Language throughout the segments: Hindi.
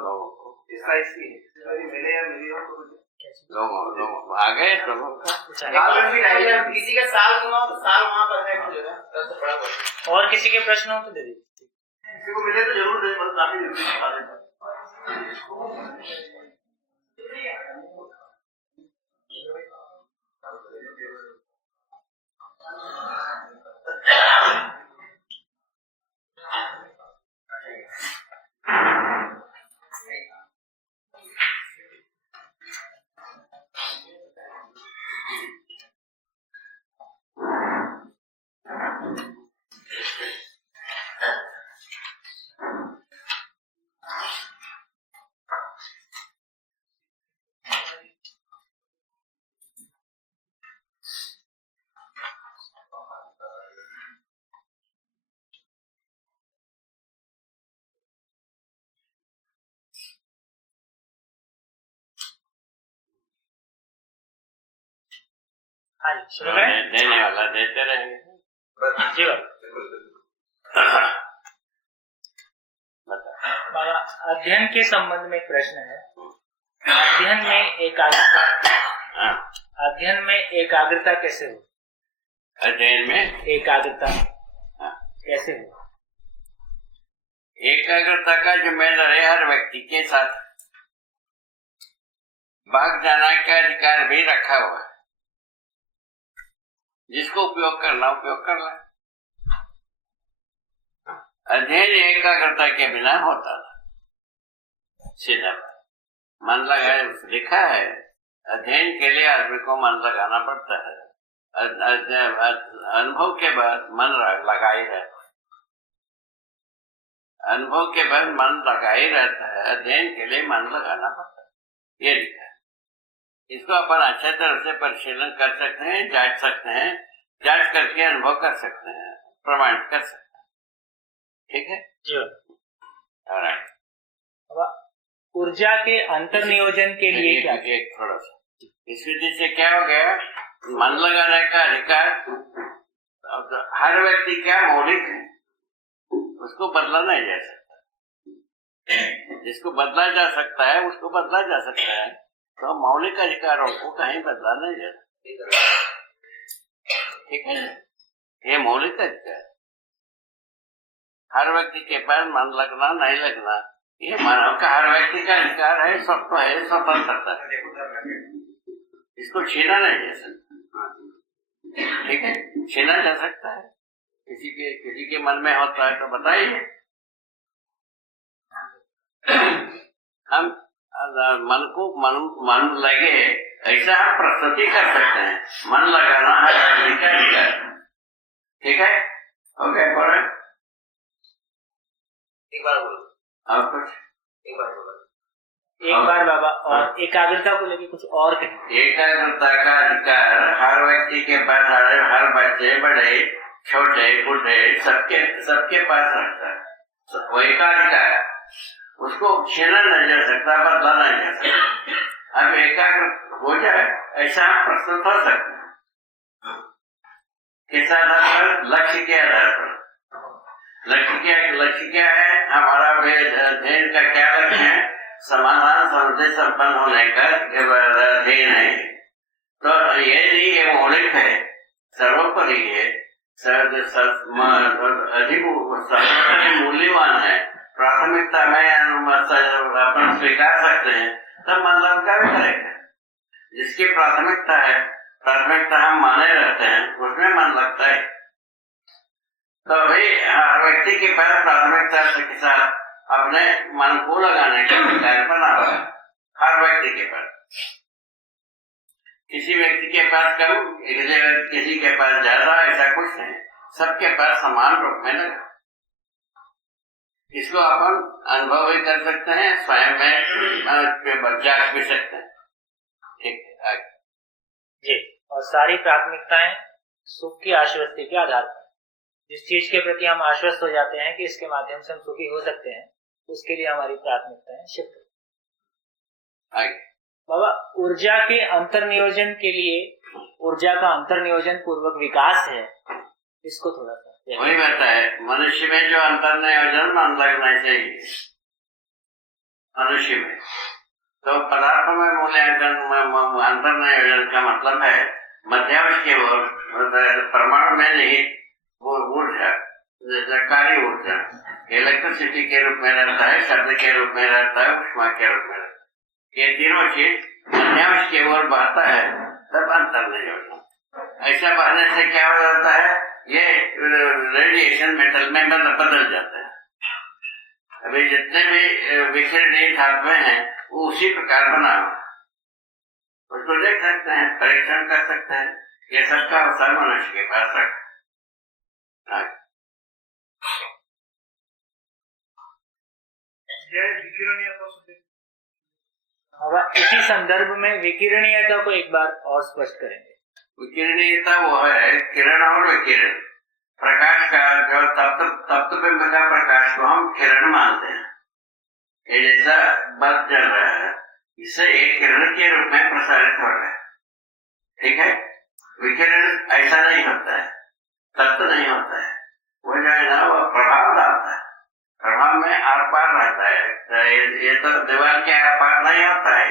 लोगों को। इसका इसकी मिले या मिली हो लोग आ गए किसी का साल गुना तो साल वहाँ पर है। और किसी के प्रश्न हो तो दे दीजिए। किसी को मिले तो जरूर दे, बस काफी जरूरी बता देता। हाँ जी, शुरू करें। देने वाला देते रहेंगे जी बाबा, अध्ययन के संबंध में एक प्रश्न है। अध्ययन में एकाग्रता कैसे हो? अध्ययन में एकाग्रता कैसे हो? एकाग्रता का जिम्मेदार है हर व्यक्ति के साथ भाग जाना का अधिकार भी रखा हुआ है। जिसको उपयोग करना उपयोग करना। अध्ययन एकाग्रता के बिना होता था। सीधा मन लगाए लिखा है, अध्ययन के लिए आदमी को मन लगाना पड़ता है। अनुभव के बाद मन लगा ही रहता है। अनुभव के बाद मन लगा ही रहता है। अध्ययन के लिए मन लगाना पड़ता है, ये लिखा है। इसको अपन अच्छे तरह से परिशीलन कर सकते हैं, जांच सकते हैं, जांच करके अनुभव कर सकते हैं, प्रमाणित कर सकते हैं। ठीक है जी। ऑलराइट। ऊर्जा के अंतर्नियोजन के लिए क्या? एक थोड़ा सा इस विधि से क्या हो गया, मन लगाने का अधिकार हर व्यक्ति क्या मौलिक है, उसको बदला नहीं जा सकता। जिसको बदला जा सकता है उसको बदला जा सकता है, तो मौलिक अधिकारों को कहीं बदला नहीं जा सकता। ठीक है, ये मौलिक अधिकार हर व्यक्ति के पास मन लगना नहीं लगना, ये मानव का हर व्यक्ति का अधिकार है, स्वत्व है, स्वतंत्रता है। इसको छीना नहीं जा सकता। ठीक है, छीना जा सकता है। किसी के मन में होता है तो बताइए। हम मन लगे ऐसा हम प्रस्तुति कर सकते हैं। मन लगाना हर आदमी का अधिकार। ठीक है, ओके बोले एक बार बोलो। और कुछ एक बार बोलो। एक बार बाबा, और एकाग्रता को लेके कुछ और कहें। एकाग्रता का अधिकार हर व्यक्ति के पास, हर बच्चे बड़े छोटे बूढ़े सबके पास रहता है। वो एकाधिकार उसको छीना नहीं जा सकता, बदला नहीं जा सकता। अब एकाग्र हो जाए ऐसा प्रस्तुत हो सकता है। किस आधार पर? लक्ष्य के आधार पर। लक्ष्य क्या है? हमारा अध्ययन का क्या लक्ष्य है? समाधान समृद्धि संपन्न होने का अध्ययन है। तो यदि ये मौलिक है, सर्वोपरि है, मूल्यवान है, प्राथमिकता में अपन स्वीकार सकते हैं, तब मन लगा भी करेगा। जिसकी प्राथमिकता है, प्राथमिकता हम माने रहते हैं, उसमें मन लगता है। तो भाई हर व्यक्ति के पास प्राथमिकता के साथ अपने मन को लगाने का अधिकार बना हुआ है। हर व्यक्ति के पास, किसी व्यक्ति के पास कम, किसी के पास ज्यादा, ऐसा कुछ नहीं। सबके पास समान रूप में लगा। इसको अपन अनुभव भी कर सकते हैं, स्वयं में जांच भी सकते हैं। ठीक है, आगे जी। और सारी प्राथमिकताएं सुख की आश्वस्ति के आधार पर, जिस चीज के प्रति हम आश्वस्त हो जाते हैं कि इसके माध्यम से हम सुखी हो सकते हैं, उसके लिए हमारी प्राथमिकताएं शिफ्ट हो। आगे बाबा, ऊर्जा के अंतर्नियोजन के लिए ऊर्जा का अंतर्नियोजन पूर्वक विकास है, इसको थोड़ा सा वही बात है। मनुष्य में जो अंतर्नियोजन मन लगने से ही, मनुष्य में। तो पदार्थों में मूल्यांकन अंतर्नियोजन का मतलब है मध्यावधि के ओर परमाणु में निहित वो ऊर्जा, कार्य ऊर्जा इलेक्ट्रिसिटी के रूप में रहता है, शब्द के रूप में रहता है, ऊष्मा के रूप में रहता है। ये तीनों चीज मध्यावधि की ओर बहता है, तब अंतर्नियोजन। ऐसा बहने से क्या हो जाता है, ये रेडिएशन मेटल में बदल जाता है। अभी जितने भी विकिरणीय धातुएं हैं वो उसी प्रकार बना हुआ, उसको देख सकते हैं, परीक्षण कर सकते हैं। ये सबका अवसर मनुष्य के पास रखा। अब इसी संदर्भ में विकिरणीयता को एक बार और स्पष्ट करेंगे। विकिरणीयता वो है किरण और विकिरण। प्रकाश का जो तप्त बिंब का प्रकाश को हम किरण मानते हैं। ये जैसा बल्ब जल रहा है, इससे एक किरण के रूप में प्रसारित हो रहा है, ठीक है। विकिरण ऐसा नहीं होता है, तत्व नहीं होता है, वो जो है ना वो प्रभाव डालता है, प्रभाव में आर पार रहता है। ये तो दीवार के आर पार नहीं होता है,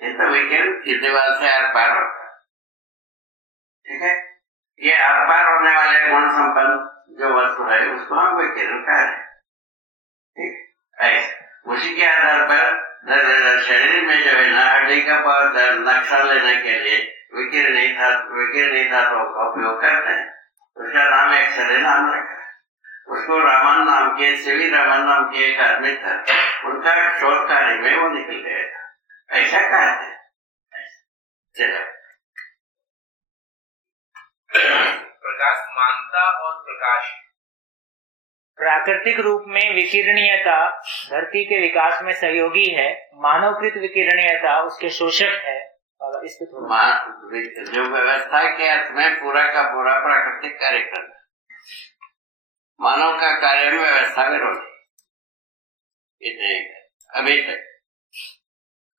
ये तो विकिरण की दीवार से आर पार होता है, ठीक है। ये आर पार होने वाले गुण संपन्न जो वस्तु है उसको हम विकिरण कह रहे हैं, ठीक है। उसी के आधार पर शरीर में जो है ना हड्डी का नक्शा लेने के लिए विकिरणीय धातुओं का उपयोग करते हैं। उसका नाम एक्सरे नाम रखा है। उसको रामन नाम के, सीवी रामन नाम के एक आदमी था, उनका शोध कार्य में वो निकल गया था, ऐसा कहते हैं। चलो, प्रकाश मानता और प्रकाश प्राकृतिक रूप में विकिरणीयता धरती के विकास में सहयोगी है, मानवकृत विकिरणीयता उसके शोषक है। और इस पे थोड़ा जो व्यवस्था के अर्थ में पूरा का पूरा प्राकृतिक कार्यक्रम, मानव का कार्य में व्यवस्था विरोधी, इतने अभी तक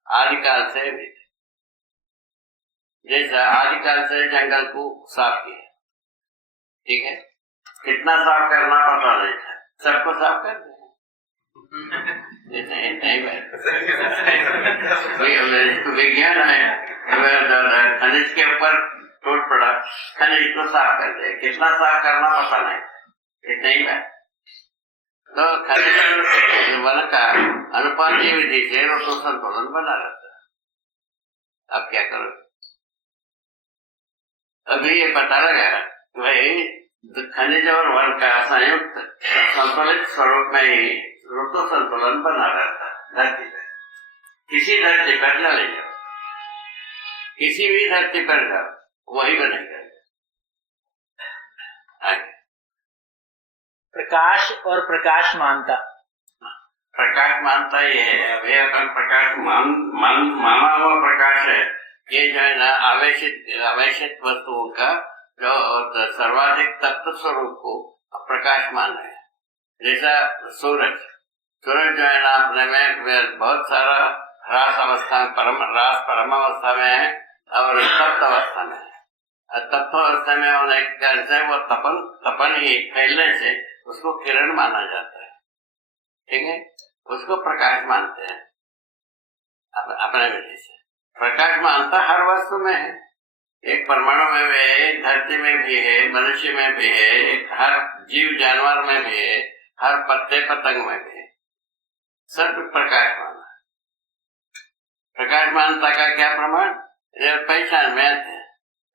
आदिकाल से अभी तक, जैसा आदिकाल से जंगल को साफ किया, ठीक है। कितना साफ करना पता नहीं था, सबको साफ कर दिया। विज्ञान है, खनिज के ऊपर टूट पड़ा, खनिज को साफ कर दिया, कितना साफ करना पता नहीं, इतना ही है। तो खनिज वन का अनुपातीय विधि से ऋतु संतुलन बना रहता है। अब क्या करो, अभी ये पता लगा भाई खनिज और वन का संयुक्त संतुलित स्वरूप में ही ऋतु संतुलन बना रहता है धरती पर। किसी धरती पर चले जाओ, किसी भी धरती पर जाओ, वही बनेगा। प्रकाश और प्रकाश मानता, प्रकाश मानता ये है, अभी अपन प्रकाश माना हुआ प्रकाश है, ये जो है ना आवेशित वस्तुओं का जो सर्वाधिक तत्व स्वरूप को प्रकाश मान रहे हैं। जैसा सूरज जो है ना अपने में बहुत सारा ह्रास अवस्था में, परम अवस्था में है और तप्त अवस्था में है। तप्त अवस्था में होने के कारण से वो तपन ही फैलने से उसको किरण माना जाता है, ठीक है। उसको प्रकाश मानते हैं अपने विधि से। प्रकाश मानता हर वस्तु में है, एक परमाणु में भी है, धरती में भी है, मनुष्य में भी है, हर जीव जानवर में भी है, हर पत्ते पतंग में भी है, सब प्रकाश माना। प्रकाश मानता का क्या प्रमाण? पहचान में आते हैं,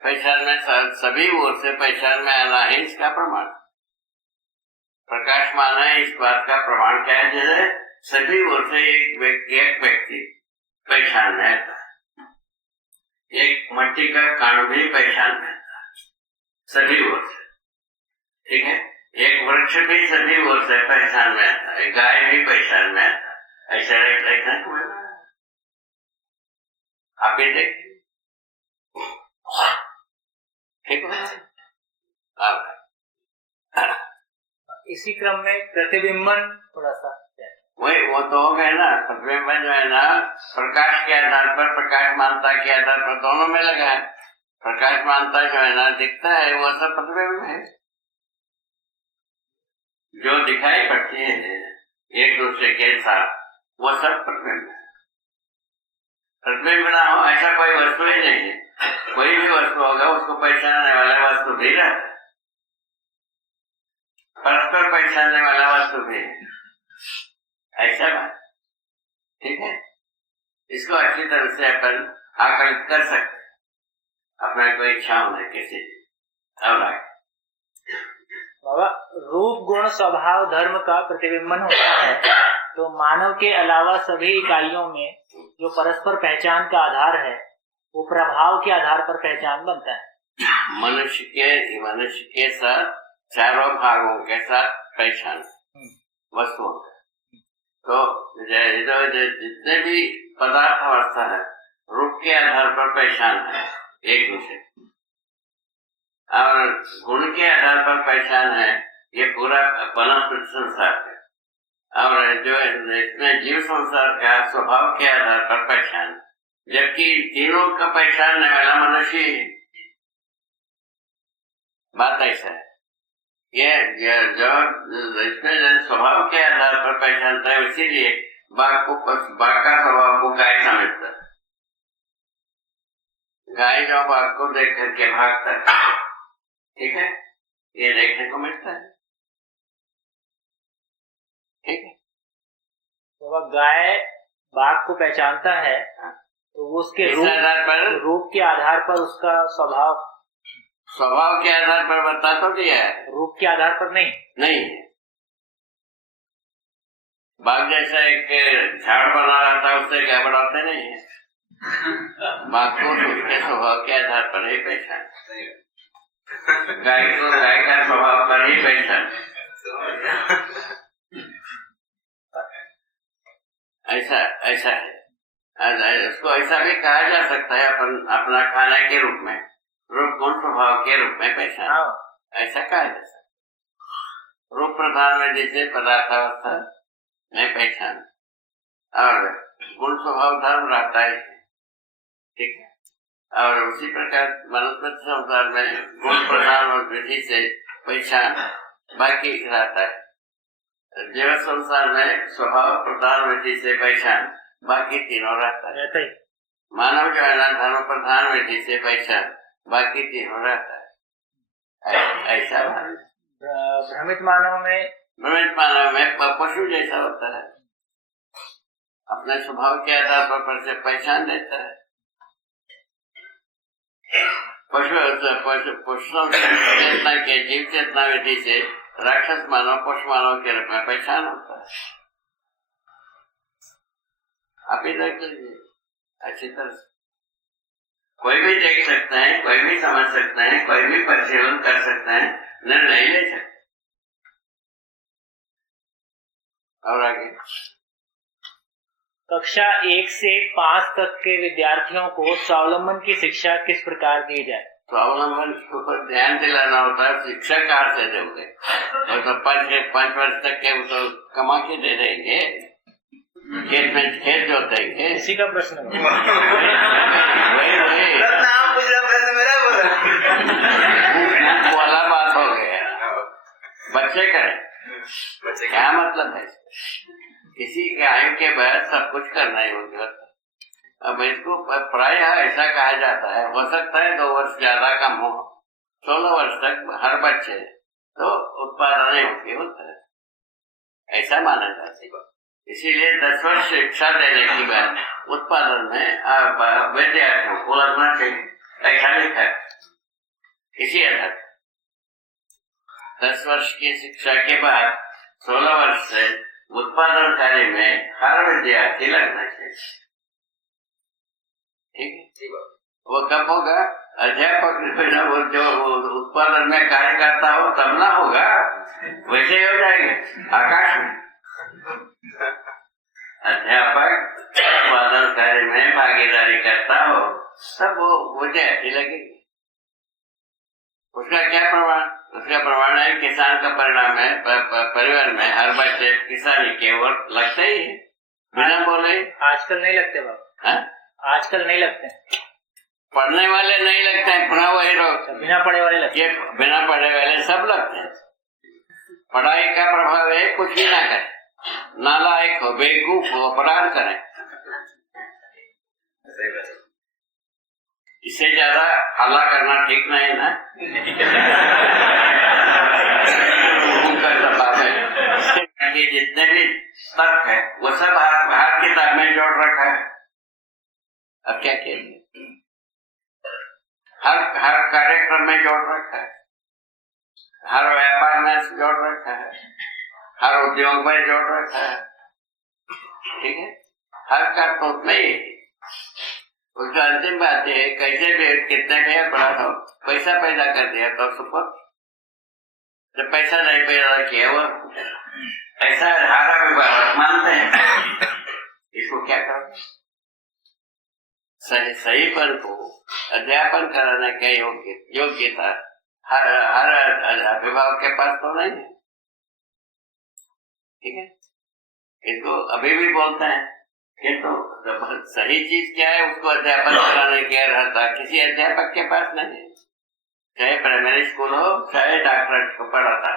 पहचान में सभी ओर से पहचान में आना है इसका प्रमाण। प्रकाश माना है इस बात का प्रमाण क्या है? जैसे सभी ओर से एक व्यक्ति पहचान में आता है, एक मट्टी का कण भी पहचान में आता है सभी ओर से, ठीक है। एक वृक्ष भी सभी ओर से पहचान में आता है, गाय भी पहचान में आता है। ऐसा देखना आप ये देखिए, ठीक है। इसी क्रम में प्रतिबिंबन थोड़ा सा वही वो तो हो गए ना। प्रतिबिंबन जो है ना प्रकाश के आधार पर, प्रकाश मानता के आधार पर दोनों में लगा है। प्रकाश मानता जो है ना दिखता है वो सब प्रतिबिंब है, जो दिखाई पड़ती है एक दूसरे के साथ, वो सब प्रतिबिंब है। प्रतिबिंब ना हो ऐसा कोई वस्तु ही नहीं है। कोई भी वस्तु होगा उसको पहचानने वाला वस्तु भी रहता है, परस्पर पहचानने वाला वस्तु भी है, ऐसा बात। ठीक है, इसको अच्छी तरह से अपन आकलित कर सकते अपने कोई इच्छा होने किसी और आगे। बाबा, रूप गुण स्वभाव धर्म का प्रतिबिंबन होता है तो मानव के अलावा सभी इकाइयों में जो परस्पर पहचान का आधार है वो प्रभाव के आधार पर पहचान बनता है। मनुष्य के साथ चारों भागों के साथ पहचान वस्तुओं का, तो जितने भी पदार्थ अवस्था है रूप के आधार पर पहचान है एक दूसरे, और गुण के आधार पर पहचान है ये पूरा वनस्पति संसार है, और जो इसमें जीव संसार का स्वभाव के आधार पर पहचान, जबकि तीनों का पहचानने वाला मनुष्य है। बात ऐसा है, ये जो इसमें स्वभाव के आधार पर पहचानता है, इसीलिए बाघ का स्वभाव को गाय समझता है। गाय जो बाघ को देख करके भागता है, ठीक है, ये देखने को मिलता है। ठीक है, तो गाय बाघ को पहचानता है तो वो उसके रूप के आधार पर उसका स्वभाव के आधार पर बता तो दिया है, रूप के आधार पर नहीं है। बाघ जैसा एक झाड़ बना रहता है उससे क्या बढ़ाते नहीं है। बाघ को उसके स्वभाव के आधार पर ही पहचान, गाय को गाय का स्वभाव पर ही पहचान। ऐसा है। उसको ऐसा भी कहा जा सकता है अपना खाने के रूप में, रूप गुण स्वभाव के रूप में पहचान, ऐसा कहा जा सकता है। रूप प्रधान में जैसे पदार्थावस्था में पहचान, और गुण स्वभाव धर्म रहता है, ठीक है। और उसी प्रकार वनस्पति संसार में गुण प्रधान विधि से पहचान बाकी रहता है। जीव संसार में स्वभाव प्रधान विधि से पहचान बाकी तीनों रहता है। मानव जो है ना धर्म प्रधान विधि से पहचान बाकी तीनों रहता है। ऐसा भ्रमित मानव में पशु जैसा होता है, अपने स्वभाव के आधार पर पहचान देता है। पशु चेतना के जीव चेतना विधि से राक्षस मानव पशु मानव के रूप में पहचान होता है। आप ही देख लीजिए अच्छी तरह से, कोई भी देख सकते हैं, कोई भी समझ सकते हैं, कोई भी परिशीलन कर सकते हैं, निर्णय ले सकते। और आगे कक्षा 1 से 5 तक के विद्यार्थियों को स्वावलंबन की शिक्षा किस प्रकार दी जाए? स्वावलंबन के ऊपर ध्यान दिलाना होता है। शिक्षा कहाँ से दोगे? और तो 5 वर्ष तक के तो कमा के दे देंगे, खेत में खेत जोतेंगे। इसी का प्रश्न है। वही वाला बात हो गया। बच्चे करें, क्या मतलब है? किसी के आयु के बाद सब कुछ करना ही होगा। अब इसको प्राय ऐसा कहा जाता है, हो सकता है 2 वर्ष ज्यादा कम हो, 16 वर्ष तक हर बच्चे तो उत्पादन नहीं होता है, ऐसा माना जाता है। इसीलिए 10 वर्ष शिक्षा देने के बाद उत्पादन में विद्यार्थियों को लगना चाहिए, ऐसा लिखा है इसी आधार। 10 वर्ष की शिक्षा के बाद 16 वर्ष से उत्पादन कार्य में हर विद्यार्थी लगना चाहिए। ठीक है, वो कब होगा? अध्यापक वो जो उत्पादन में कार्य करता हो तब ना होगा, वैसे हो जाएंगे आकाश में। अध्यापक उत्पादन कार्य में भागीदारी करता हो तब वो विद्यार्थी लगेगी। उसका क्या प्रमाण? उसका प्रमाण है किसान का परिणाम है परिवार में हर बच्चे किसानी के ओर लगते ही है, बिना बोले। आजकल नहीं लगते बाबा, आजकल नहीं लगते, पढ़ने वाले नहीं लगते हैं, पुनः वही लोग बिना पढ़े वाले लगते हैं। बिना पढ़े वाले सब लगते हैं। पढ़ाई का प्रभाव है कुछ भी ना करे, नालायक हो, बेवकूफ हो, अपराध करें। इससे ज्यादा हल्ला करना ठीक नहीं ना। उनका दबाव है कि जितने भी तर्क है वो सब हर किताब में जोड़ रखा है। अब क्या कहेंगे? हर कार्यक्रम में जोड़ रखा है, हर व्यापार में जोड़ रखा है, हर उद्योग में जोड़ रखा है। ठीक है, हर का तो नहीं। उसका अंतिम बात है कैसे भी कितने भी अपराध हो, पैसा पैदा कर दिया तो सुपर, जब पैसा नहीं पैदा किया वो ऐसा हारा विवाद मानते हैं। इसको क्या करो? सही पर को अध्यापन कराने का योग्यता हर अभिभावक के पास तो नहीं है। ठीक है, इसको अभी भी बोलते हैं कि तो सही चीज क्या है उसको अध्यापन कराने की अर्हता किसी अध्यापक के पास नहीं है। चाहे प्राइमरी स्कूल हो, चाहे डॉक्टरेट को पढ़ाता,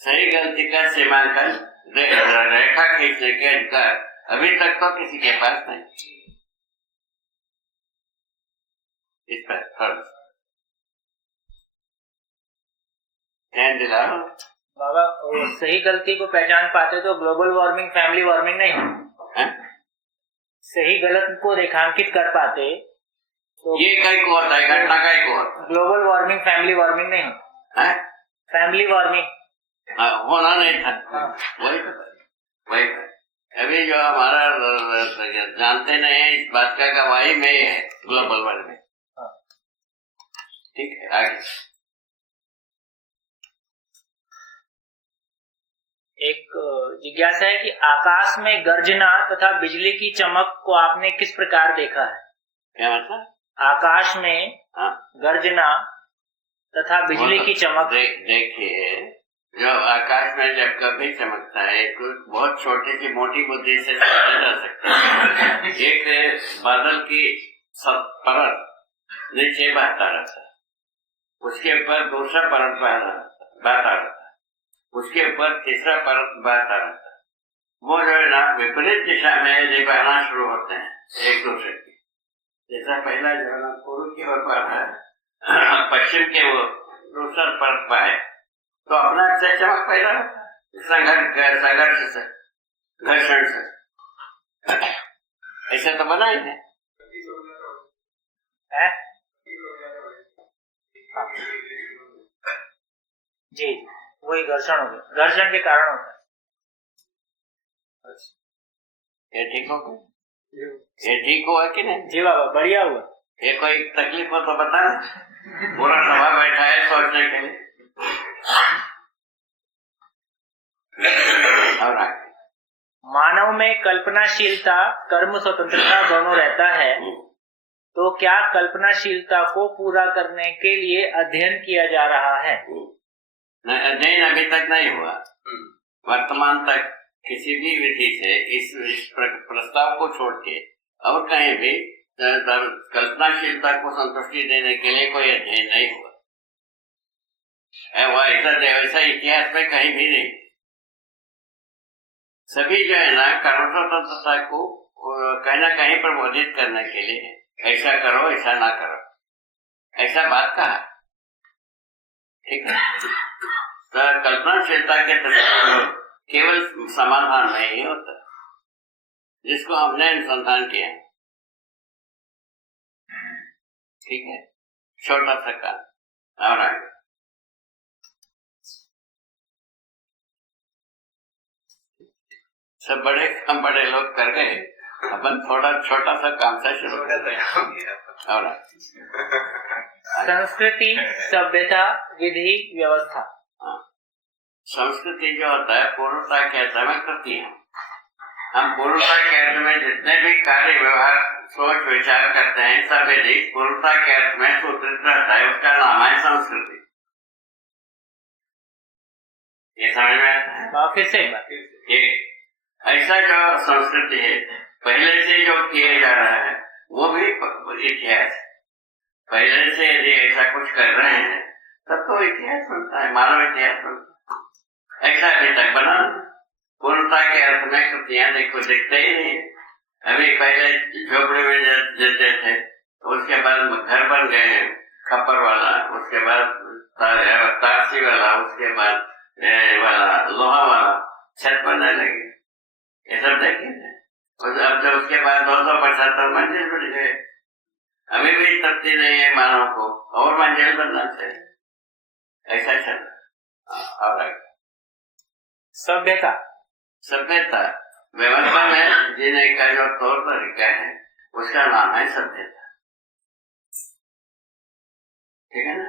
सही गलती का सीमांकन रेखा खींचने के अधिकार अभी तक तो किसी के पास नहीं। इस पर फर्ज ध्यान दिलाओ। बाबा, सही गलती को पहचान पाते तो ग्लोबल वार्मिंग, फैमिली वार्मिंग नहीं है? सही गलत को रेखांकित कर पाते तो ये कई को होता है, घटना कई को होता है। ग्लोबल वार्मिंग, फैमिली वार्मिंग नहीं है? फैमिली वार्मिंग होना नहीं था। वही अभी जो हमारा जानते नहीं है इस बात का गवाही में है ग्लोबल वार्मिंग। ठीक है, आगे एक जिज्ञासा है कि आकाश में गर्जना तथा बिजली की चमक को आपने किस प्रकार देखा है? क्या मतलब? आकाश में गर्जना तथा बिजली की चमक। देखिए, जो आकाश में जब कभी चमकता है कुछ बहुत छोटी सी मोटी बुद्धि से समझा जा सकता है। एक बादल की परत नीचे बहता रहता है, उसके ऊपर दूसरा परत बहता रहता है, उसके ऊपर तीसरा परत बहता रहता है। वो जो है ना विपरीत दिशा में ये बहना शुरू होते हैं एक दूसरे की। जैसा पहला जो है ना पूर्व की ओर बहा है, पश्चिम के वो दूसरा परत बहे तो अपना से चमक पैदा संघर्ष से, घर्षण से। ऐसा तो बना ही है। जी, वही घर्षण हो गया, घर्षण के कारण होता है। ये ठीक हो गया? ये ठीक हुआ कि नहीं? जी बाबा, बढ़िया हुआ। ये कोई तकलीफ हो तो बता। पूरा सभा बैठा है सोचने के लिए। और मानव में कल्पनाशीलता, कर्म स्वतंत्रता दोनों रहता है, तो क्या कल्पनाशीलता को पूरा करने के लिए अध्ययन किया जा रहा है? अध्ययन अभी तक नहीं हुआ। वर्तमान तक किसी भी विधि से इस प्रस्ताव को छोड़ के और कहीं भी कल्पनाशीलता को संतुष्टि देने के लिए कोई अध्ययन नहीं हुआ। ऐसा इतिहास में कहीं भी नहीं। सभी जो है ना कर्म स्वतंत्रता को कहीं ना कहीं प्रबोधित करने के लिए ऐसा करो, ऐसा ना करो, ऐसा बात कहा। ठीक है, तो कल्पनाशीलता के केवल समाधान में ही होता जिसको हमने अनुसंधान किया। ठीक है, छोटा सा काम। और आगे सब बड़े लोग कर गए, अपन थोड़ा छोटा सा काम से शुरू करते हैं। और संस्कृति, सभ्यता, विधि, व्यवस्था। संस्कृति जो होता है पूर्णता के अर्थ में करती है। हम पूर्णता के अर्थ में जितने भी कार्य व्यवहार सोच विचार करते हैं सब यदि पूर्णता के अर्थ में सूत्रित रहता है, उसका नाम है संस्कृति। ये समझ में आता है? फिर से बात। ऐसा जो संस्कृति है पहले से जो किया जा रहा है वो भी इतिहास। पहले से यदि ऐसा कुछ कर रहे हैं तब तो इतिहास बनता है, मानव इतिहास बनता है। ऐसा अभी तक बना पूर्णता के अर्थ में कृतियां देखो दिखते ही नहीं। अभी पहले झोपड़े में जाते थे, उसके बाद घर बन गए खप्पर वाला, उसके बाद तारसी वाला, उसके बाद वाला लोहा वाला छत बनने लगे। ये सब देखे थे। अब जब उसके बाद 275 मंजिल बन गए, अभी भी तृप्ति नहीं है मानव को, और मंजिल बनना चाहिए। ऐसा चल रहा। सभ्यता व्यवस्था में जीने का जो तौर तरीका है उसका नाम है सभ्यता। ठीक है ना।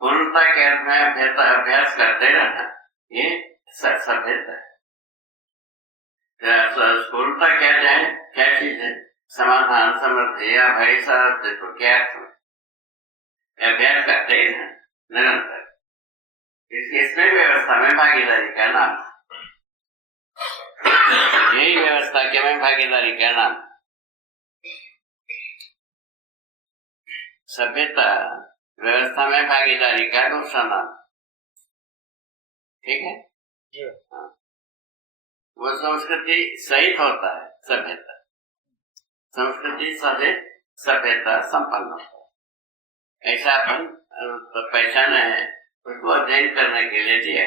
पूर्णता के अर्थ में अभ्यास करते रहना, ये सभ्यता है। पूर्णता क्या चीज है? समाधान, समृद्धि या भय सा अस्तित्व क्या अभ्यास करते ही रहना निरंतर। इसमें व्यवस्था में भागीदारी का नाम, यही व्यवस्था के में भागीदारी का नाम। सभ्यता व्यवस्था में भागीदारी का दूसरा नाम। ठीक है। हाँ। वो संस्कृति सहित होता है सभ्यता। संस्कृति सहित सभ्यता संपन्न होता है। ऐसा अपन पहचाने है, उसको अध्ययन करने के लिए दिया।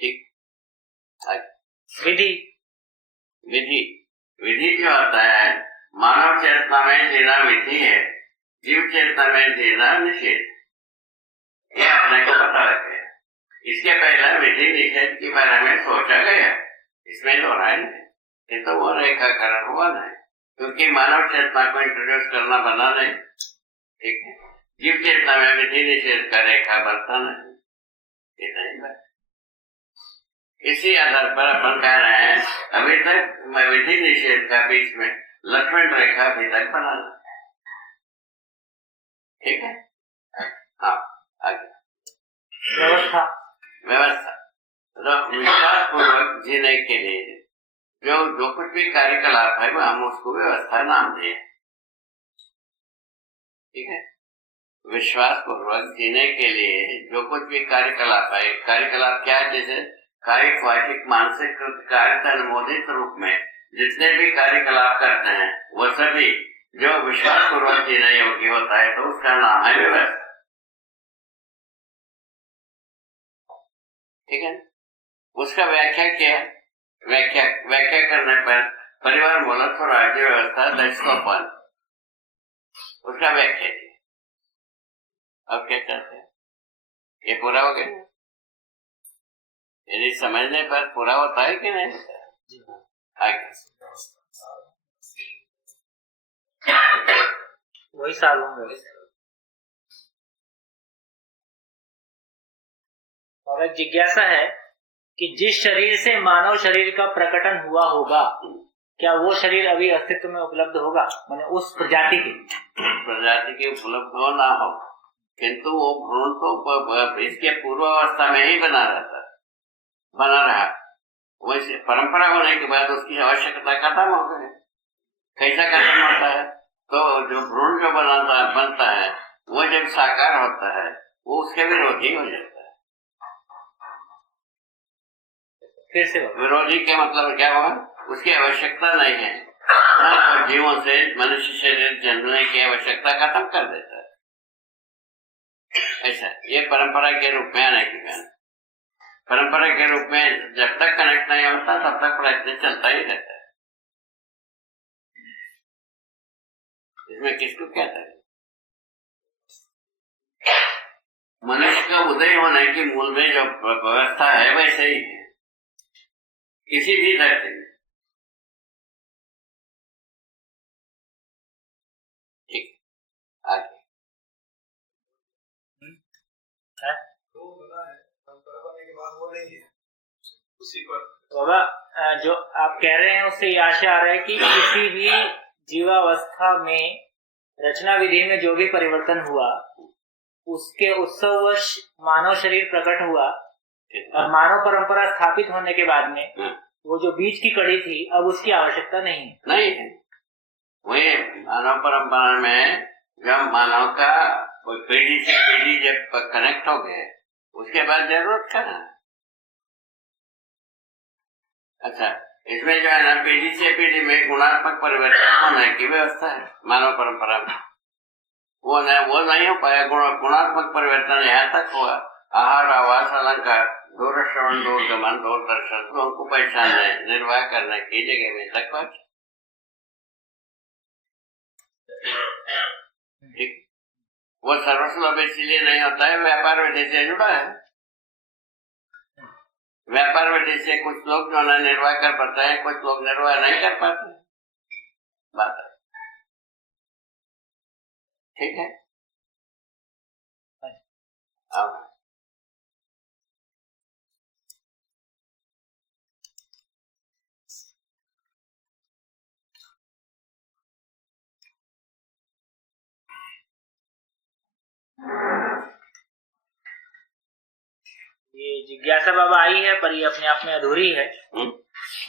ठीक। विधि जो आता है, मानव चेतना में जीना विधि है, जीव चेतना में जीना निषेध। ये अपने को पता रखे। इसके पहले विधि निषेध के बारे में सोचा गया, इसमें दो राय नहीं, ये तो वो रेखाकरण हुआ नहीं, क्योंकि मानव चेतना को इंट्रोड्यूस करना बना नहीं। ठीक है। जीव चेतना में विधि निषेध का रेखा बनता नहीं, इतना ही बात। इसी आधार पर अपन कह रहे हैं अभी तक विधि निषेध का बीच में लक्ष्मण रेखा अभी तक बनाना। ठीक है। हाँ, आगे व्यवस्था तो विश्वास पूर्वक जीने के लिए जो कुछ भी कार्यकलाप है वो हम उसको व्यवस्था नाम दिए। ठीक है। विश्वास पूर्वक जीने के लिए जो कुछ भी कार्यकलाप है, कार्यकलाप क्या है? जैसे कायिक, वाचिक, मानसिक कार्य अनुमोदित रूप में जितने भी कार्यकलाप करते हैं वो सभी जो विश्वास पूर्वक जीने योग्य होता है, तो उसका नाम है व्यवस्था। ठीक है। उसका व्याख्या क्या है? व्याख्या करने पर परिवार मूलक और राज्य व्यवस्था दृष्टिकोण, उसका व्याख्या है। अब क्या चाहते हैं? ये पूरा हो गया? यदि समझने पर पूरा होता है कि नहीं होता है? आगे वही साल होंगे। और एक जिज्ञासा है कि जिस शरीर से मानव शरीर का प्रकटन हुआ होगा, क्या वो शरीर अभी अस्तित्व में उपलब्ध होगा? माने उस प्रजाति की उपलब्ध हो ना हो, किंतु वो भ्रूण तो इसके पूर्वावस्था में ही बना रहा। वैसे परंपरा होने के बाद उसकी आवश्यकता खत्म हो गई। कैसा खत्म होता है? तो जो भ्रूण जो बनता है वो जब साकार होता है वो उसके विरोधी हो जाता है। फिर से विरोधी के मतलब क्या हुआ? उसकी आवश्यकता नहीं है। जीवों से मनुष्य शरीर जन्मने की आवश्यकता खत्म कर देता है। ऐसा ये परंपरा के रूप में आने के कारण, परंपरा के रूप में जब तक कनेक्ट नहीं होता तब तक प्रयत्न चलता ही रहता है। इसमें किसको क्या था? मनुष्य का उदय होने की मूल में जो व्यवस्था है वैसे ही है किसी भी धरती में। ठीक, आगे बाबा, जो आप कह रहे हैं उससे ये आशा आ रहा है कि किसी भी जीवावस्था में रचना विधि में जो भी परिवर्तन हुआ उसके उत्सववश मानव शरीर प्रकट हुआ और मानव परंपरा स्थापित होने के बाद में वो जो बीच की कड़ी थी अब उसकी आवश्यकता नहीं है। वही मानव परंपरा में जब मानव का पीढ़ी से पीढ़ी जब कनेक्ट हो गए उसके बाद जरूरत क्या है? अच्छा, इसमें जो है ना पीढ़ी से पीढ़ी में गुणात्मक परिवर्तन होने की व्यवस्था है मानव परंपरा में। वो नहीं हो पाया। गुणात्मक परिवर्तन यहाँ तक हुआ, आहार, आवास, अलंकार, दूर श्रवण, दूर गमन, दूर दर्शन, तो उनको पहचानने, निर्वाह करने की जगह में तक पहुंच। ठीक, वो सर्वसुलभ इसलिए नहीं होता है, व्यापार विधि से जुड़ा है। व्यापार विधि से कुछ लोग जो है निर्वाह कर पाते हैं, कुछ लोग निर्वाह नहीं कर पाते। बात है, ठीक है। अब ये जिज्ञासा बाबा आई है, पर ये अपने आप में अधूरी है।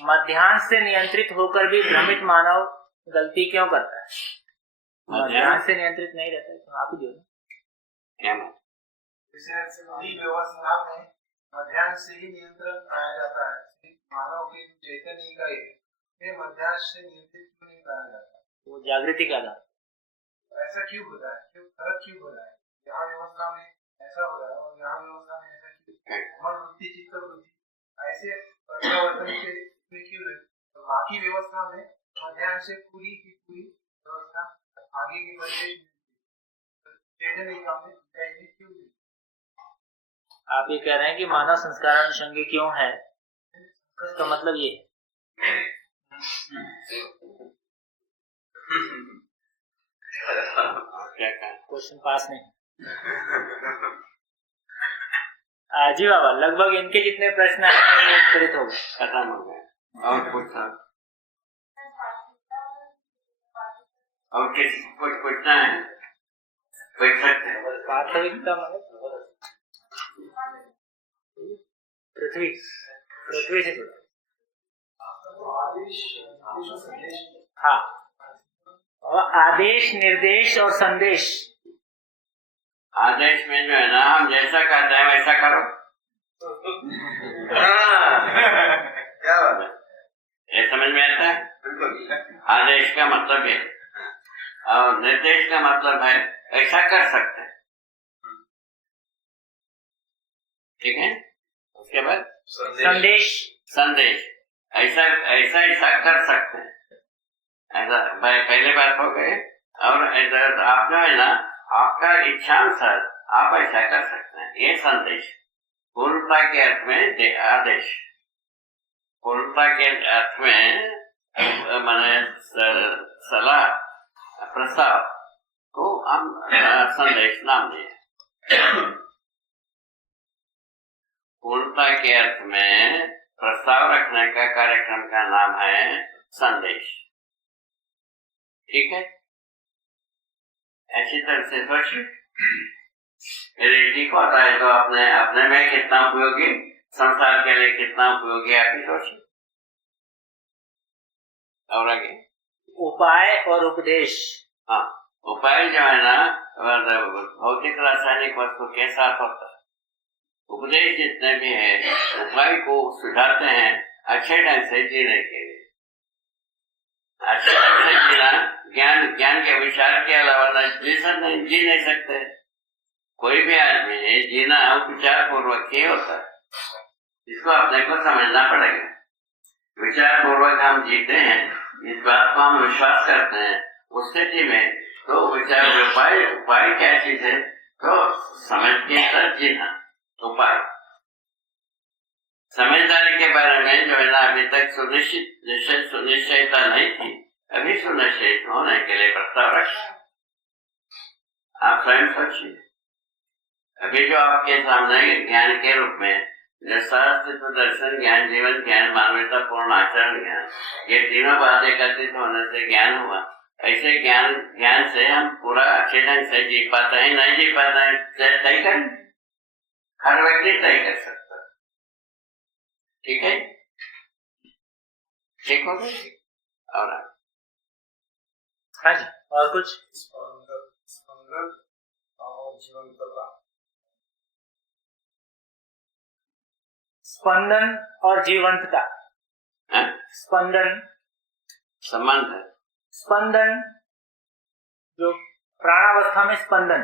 मध्यांश से नियंत्रित होकर भी भ्रमित मानव गलती क्यों करता है? मध्यांश से नियंत्रित नहीं रहता है, तो आप ही व्यवस्था में मध्यांश से ही नियंत्रण पाया जाता है। मानव के चैतन्य इकाई में मध्यांश से नियंत्रित क्यों नहीं पाया जाता? वो जागृति का आधार। ऐसा क्यों हो रहा है? क्यों फर्क क्यों हो रहा है? यहाँ व्यवस्था में ऐसा हो रहा है और यहाँ व्यवस्था में ऐसा क्यों? मन बुद्धि चित्त बुद्धि ऐसे परिवर्तन के क्यों है? तो बाकी व्यवस्था में मध्यांश से पूरी की पूरी व्यवस्था आगे की परिवेश चैतन्य इकाई में क्यों नहीं? आप ये कह रहे हैं कि मानव संस्कार अनुषंगी क्यों है, इसका मतलब ये क्वेश्चन पास नहीं। जी बाबा, लगभग इनके जितने प्रश्न आए वो उत्तरित हो गए, खत्म हो गए। और पूछना, और किसी कुछ पूछना है, पूछ सकते हैं। वास्तविकता मतलब पृथ्वी से जुड़ा। हाँ, और आदेश, निर्देश और संदेश। आदेश में जो है ना, हम जैसा कहते हैं वैसा करो। क्या बात है? ये समझ में आता है? आदेश का मतलब है, और निर्देश का मतलब है ऐसा कर सकते हैं। ठीक है। उसके बाद संदेश ऐसा कर सकते हैं, ऐसा पहले बात हो गई। और आप जो है ना, आपका इच्छानुसार आप ऐसा कर सकते हैं, ये संदेश। पूर्णता के अर्थ में आदेश, पूर्णता के अर्थ में माने सलाह, प्रस्ताव को हम संदेश नाम दिए। पूर्णता के अर्थ में प्रस्ताव रखने का कार्यक्रम का नाम है संदेश। ठीक है, ऐसी तरह से सोचिए। ठीक होता है तो अपने में कितना उपयोगी, संसार के लिए कितना उपयोगी, आप ही सोचिए। और आगे उपाय और उपदेश। हाँ, उपाय जो है ना भौतिक रासायनिक वस्तु के साथ होता है। उपदेश जितने भी है, उपाय को सुझाते हैं अच्छे ढंग से जीने के लिए। अच्छे ढंग से जीना, ज्ञान के विचार के अलावा जी नहीं सकते। कोई भी आदमी है, जीना विचार पूर्वक ही होता है। इसको अपने को समझना पड़ेगा। विचार पूर्वक हम जीते हैं, इस बात को हम विश्वास करते हैं। उस स्थिति में तो विचार उपाय क्या चीज है? तो समझ के साथ जीना उपाय। समझदारी के बारे में जो है ना, अभी तक सुनिश्चितता नहीं थी, अभी सुनिश्चित होने के लिए प्रस्ताव रखा। आप स्वयं सोचिए, अभी जो आपके सामने ज्ञान के रूप में जो शास्त्र, दर्शन ज्ञान, जीवन ज्ञान, मानवता पूर्ण आचरण ज्ञान, ये तीनों बातें एकत्रित होने से ज्ञान हुआ। ऐसे ज्ञान से हम पूरा अच्छे ढंग से जी पाते हैं, नहीं जी पाते हैं, तय करें। हर व्यक्ति तय कर सकता है। ठीक है, ठीक हो गया। और हाँ जी, और कुछ? स्पंदन और जीवंतता। स्पंदन, संबंध, स्पंदन जो प्राणावस्था में स्पंदन,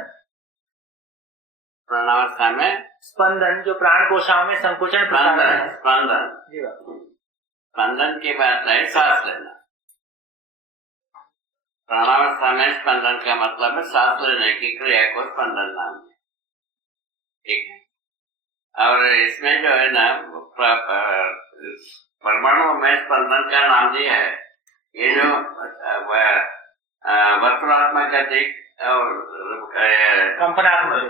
प्राणावस्था में स्पंदन जो प्राण कोशाओं में संकुचन प्रसारण है। स्पंदन, जी बाबा। स्पंदन की बात है सांस लेना। प्राणावस्था में स्पंदन का मतलब है सांस लेने की क्रिया को स्पंदन नाम है, ठीक है। और इसमें जो है ना परमाणु में स्पंदन का नाम दिया है। ये जो वर्तुलात्मक गति और कंपनात्मक,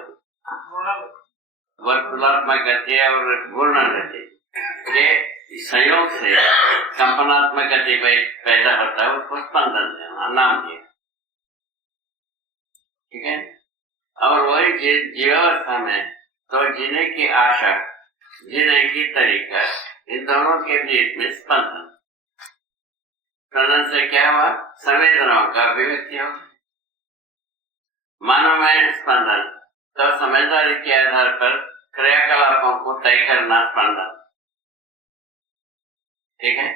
वर्तुलात्मक गति और घूर्णन गति के संयोग से कंपनात्मक गति पैदा होता है, उसको स्पंदन नाम दिया, ठीक है। और वही जीवावस्था में तो जीने की आशा, जीने की तरीका, इन दोनों के बीच में स्पंदन। स्पंदन से क्या हुआ? संवेदनाओं का अभिव्यक्ति हो। मानव में स्पंदन तो समझदारी के आधार पर क्रियाकलापों को तय करना स्पंदन, ठीक है।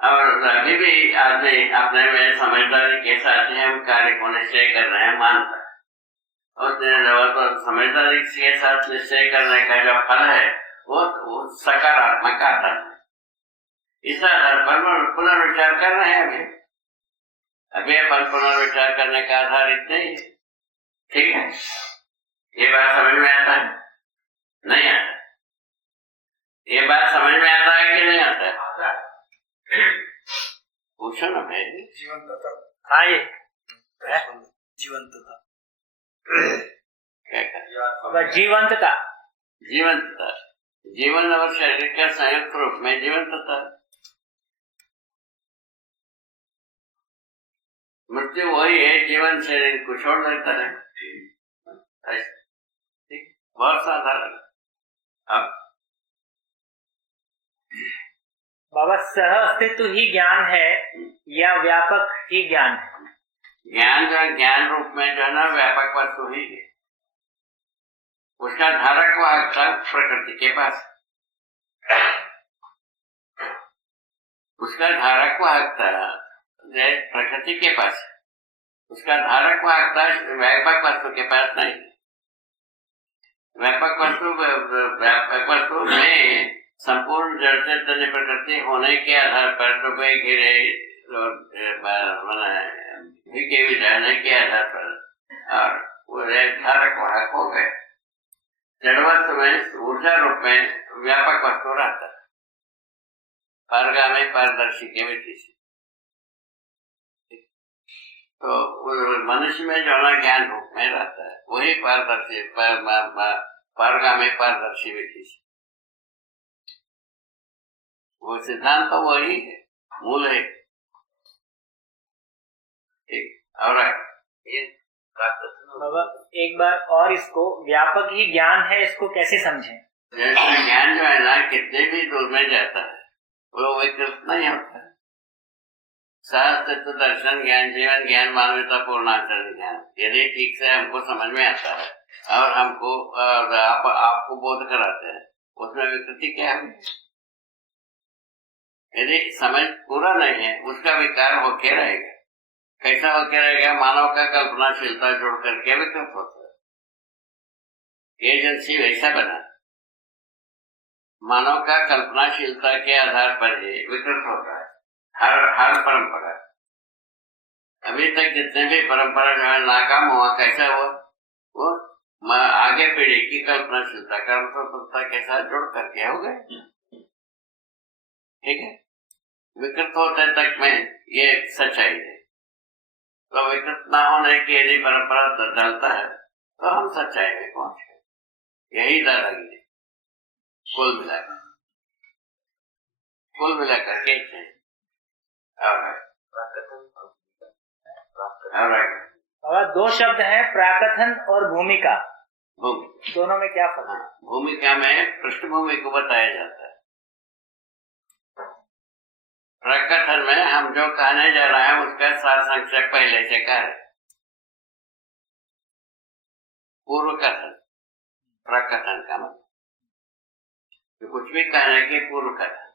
और अभी भी आदमी अपने में समझदारी के साथ ही हम कार्य को निश्चय कर रहे हैं मानता है। उसने समझदारी के साथ निश्चय करने का जो फल है वो सकारात्मक आता है। इस आधार पर पुनर्विचार कर रहे हैं। अभी अपन पुनर्विचार करने का आधार इतना ही है, ठीक है। ये बात समझ में आता है? नहीं आता? ये बात समझ में आता है कि नहीं आता है? पूछो ना भाई। जीवंतता। हाँ ये जीवंतता क्या कहा? जीवंतता, जीवंतता, जीवन और शरीर का संयुक्त रूप में जीवंतता। मृत्यु वही है, जीवन शरीर को छोड़ देता है, ठीक। बहुत साधारण। अब बाबा सह अस्तित्व ही ज्ञान है या व्यापक ही ज्ञान है? ज्ञान जो है ज्ञान रूप में जो है ना व्यापक वस्तु ही है। उसका धारक वो हकता प्रकृति के पास, उसका धारक वो हकता प्रकृति के पास, उसका धारक वो हकता व्यापक वस्तु के पास नहीं। व्यापक वस्तु में संपूर्ण जड़ चैतन्य प्रकृति होने के आधार पर डूबे गिरे के भी रहने के आधार पर और वो धारक वाहक हो गए। जड़ वस्तु में ऊर्जा रूप में व्यापक वस्तु रहता है, पारगामी पारदर्शी के विधि से। तो मनुष्य में जो है ज्ञान रूप में रहता है, वही पारदर्शी पारगामी पारदर्शी विधि से। वो सिद्धांत तो वही है, मूल है, ठीक। और ये बाबा एक बार और इसको व्यापक ही ज्ञान है इसको कैसे समझें? जैसे ज्ञान जो है ना कितने भी दूर में जाता है वो विकृत नहीं होता है। शास्त्र दर्शन ज्ञान, जीवन ज्ञान, मानवता पूर्णाचरण ज्ञान यदि ठीक से हमको समझ में आता है और हमको आपको बोध कराते हैं, उसमें विकृति क्या है? यदि समझ पूरा नहीं है उसका विकार होके रहेगा। कैसा होके रहेगा? मानव का कल्पनाशीलता जोड़ करके विकृत होता है। एजेंसी वैसा बना, मानव का कल्पनाशीलता के आधार पर ही विकृत होता है हर परंपरा। अभी तक जितने भी परंपरा जो है नाकाम हुआ, कैसा हुआ? वो आगे पीढ़ी की कल्पनाशीलता कर्म स्वतंत्रता के साथ जोड़ करके हो गए, ठीक है। विकृत होते तक में ये सच्चाई है। तो विकृत न होने की यदि परंपरा डलता है तो हम सच्चाई में पहुंचे। यही दादागिरी कुल मिलाकर के और दो शब्द हैं प्राकथन और भूमिका। दोनों में क्या फर्क है? भूमिका में पृष्ठभूमि को बताया जाता है। प्रकथन में हम जो कहने जा रहे हैं उसका सार संक्षेप पहले से कह। पूर्व कथन प्रकथन का मतलब तो कुछ भी कहने के पूर्व कथन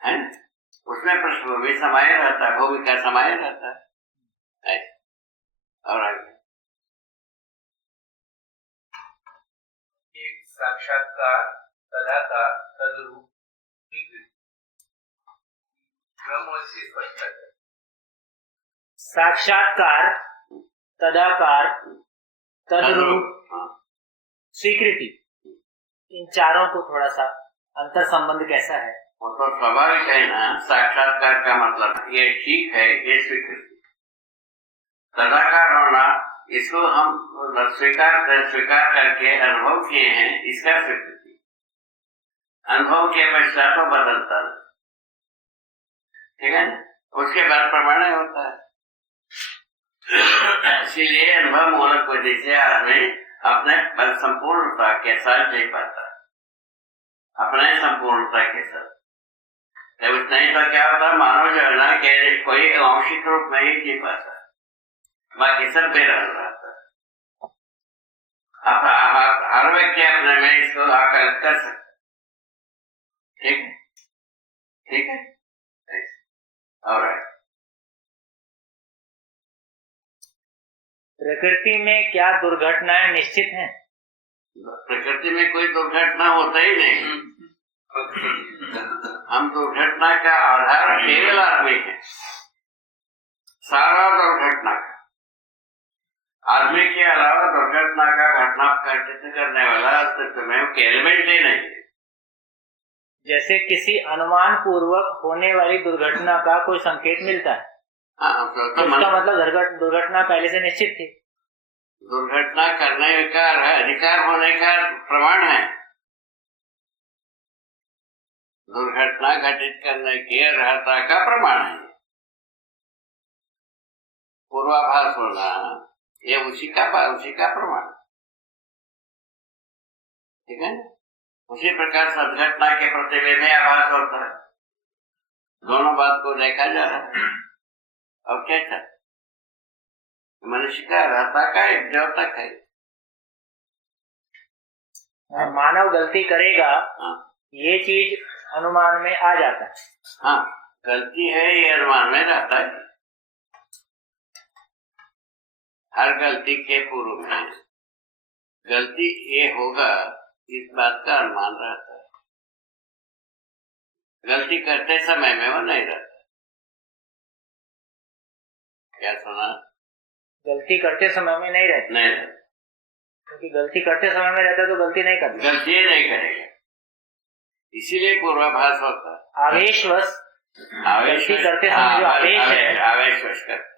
है। उसमें पृष्ठभूमि समाये रहता है, भूमिका समाये रहता है। और आगे एक साक्षात्कार, तदाकार, तद्रूप, ब्रह्मवशी स्पष्ट है। साक्षात्कार, तदाकार, तद्रूप, स्वीकृति, इन चारों को थोड़ा सा अंतर संबंध कैसा है? वो तो स्वाभाविक है ना। साक्षात्कार का मतलब ये ठीक है, ये स्वीकृति। तदाकार होना, इसको हम स्वीकार करके अनुभव किए हैं, इसका स्वीकृति। अनुभव के पश्चात तो बदलता है, ठीक है ना। उसके बाद प्रमाण होता है। इसीलिए अनुभव मूलक वजह से आदमी अपने संपूर्णता के साथ जी पाता है, अपने संपूर्णता के साथ। जब नहीं तो क्या होता, मानव जो है ना कि कोई आंशिक रूप में ही जी पाता है, बाकी सब बेरहम रहता है। हर व्यक्ति अपने में इसको आकलित कर सकता है, ठीक है, ठीक है। और प्रकृति में क्या दुर्घटनाएं निश्चित हैं? प्रकृति में कोई दुर्घटना होता ही नहीं। हम दुर्घटना का आधार केवल आदमी है, सारा दुर्घटना का। आदमी के अलावा दुर्घटना का घटना घटित करने वाला अस्तित्व में एलिमेंट ही नहीं है। जैसे किसी अनुमान पूर्वक होने वाली दुर्घटना का कोई संकेत मिलता है, तो इसका मतलब दुर्घटना पहले से निश्चित थी। दुर्घटना करने का अधिकार होने का प्रमाण है। दुर्घटना घटित करने की अर्हता का प्रमाण है। पूर्वाभास होना ये उसी का प्रमाण, ठीक है ना। उसी प्रकार सदघटना के प्रतिबिंब में आभास होता है। दोनों बात को देखा जा रहा है। और क्या था, मनुष्य का रहता का एक द्योतक है। मानव गलती करेगा, ये चीज अनुमान में आ जाता है। हाँ, गलती है ये अनुमान में रहता है। हर गलती के पूर्व में गलती ये होगा, इस बात का अनुमान रहता है। गलती करते समय में वो नहीं रहता। क्या सुना? गलती करते समय में नहीं रहता, नहीं, क्योंकि गलती करते समय में रहता तो गलती नहीं करता, गलती नहीं करेगा। इसीलिए पूर्वाभास होता है। आवेशवश गलती करते समय जो आवेश है, आवेशवश करता।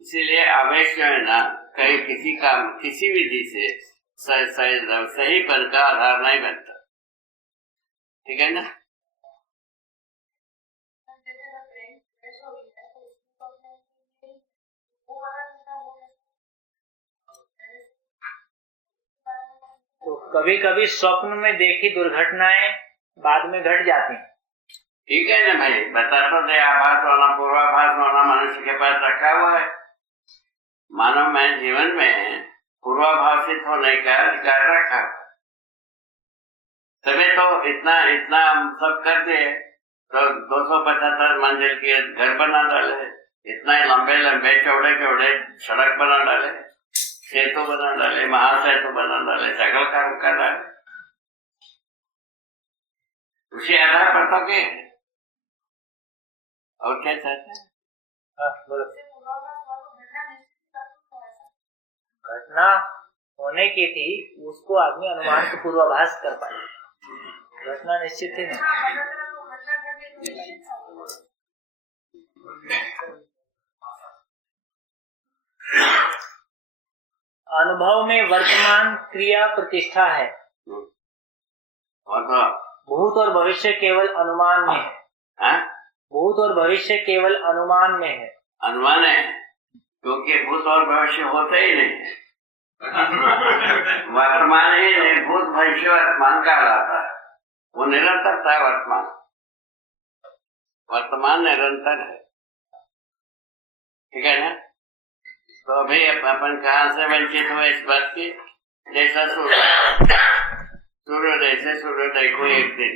इसीलिए आवेश जो है ना, कहीं किसी काम किसी विधि से सही पद का आधार नहीं बनता, ठीक है ना। तो कभी कभी स्वप्न में देखी दुर्घटनाएं बाद में घट जाती हैं, ठीक है ना भाई। बता तो दे, आभास होना, पूर्वाभास होना मनुष्य के पास रखा हुआ है। मानव में जीवन में पूर्वाभाषित होने का अधिकार रखा, तभी तो इतना हम सब कर दिए। तो 275 मंजिल के घर बना डाले, इतना लंबे चौड़े सड़क बना डाले, सेतु बना डाले, महासेतु बना डाले, सकल काम कर डाले। उसी आधार पर तो के और क्या चाहते हैं? घटना होने की थी, उसको आदमी अनुमान के पूर्वाभास कर पाए। घटना निश्चित थी ना। अनुभव में वर्तमान क्रिया प्रतिष्ठा है, भूत और भविष्य केवल अनुमान में है। भूत और भविष्य केवल अनुमान में है। अनुमान है, क्योंकि भूत और भविष्य होते ही नहीं। वर्तमान ही नहीं, भूत भविष्य वर्तमान कहलाता है। वो निरंतरता है। वर्तमान निरंतर है, ठीक है ना। तो अभी अपन कहाँ से वंचित हुए इस बात की? जैसा सूर्योदय से सूर्योदय को एक दिन,